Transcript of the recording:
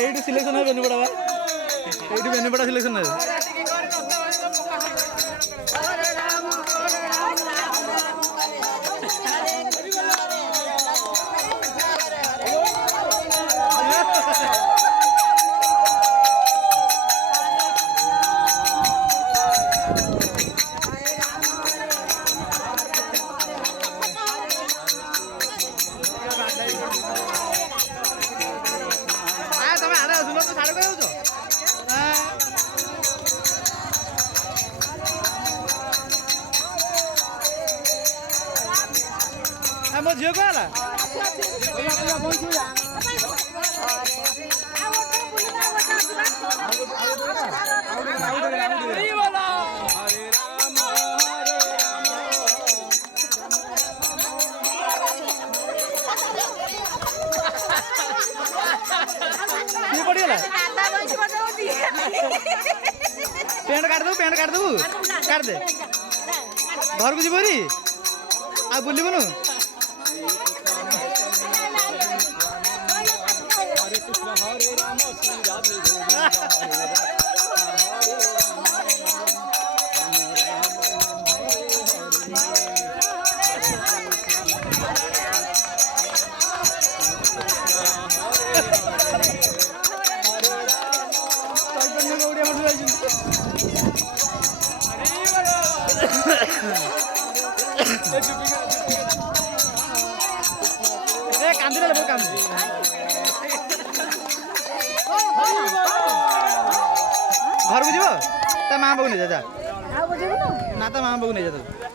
এইটু selection হবে বেনুপড়া বা এইটু বেনুপড়া selection হবে ମୋ ଝିଅ କଣ ହେଲା କିଏ ପଡ଼ିଗଲା ପ୍ୟାଣ୍ଟ କାଟିଦେବୁ କାଟିଦେ ଘରକୁ ଯିବୁ ହେରି ଆଉ ବୁଲିବୁନୁ কান্দিলে বহুত কান্দি ঘরକୁ ଯିବ ତା ମା ବାବୁ ନେଇ ଯା ନା ତା ମା ବାବୁ ନେଇ ଯା